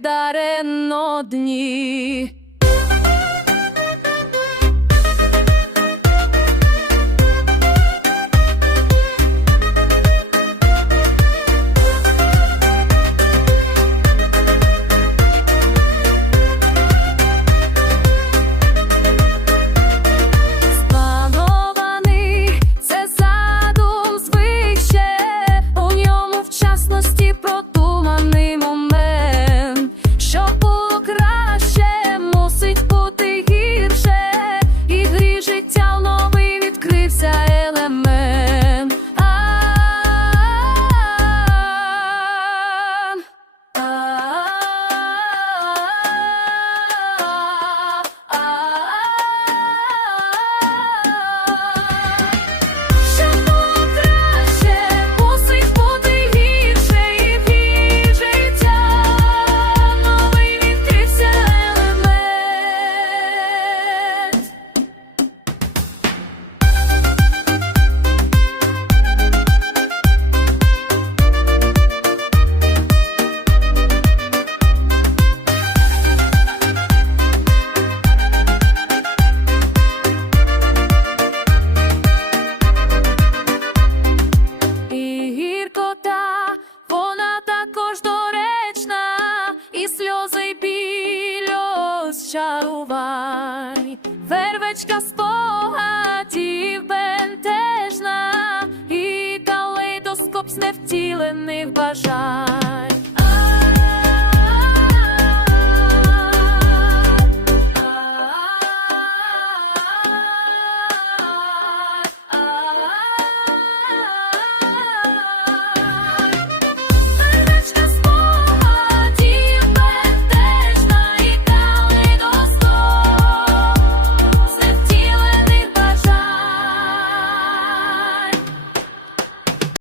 дарено дні. чарувань, вервечка спогатів бентежна і калейдоскоп з невтілених бажань.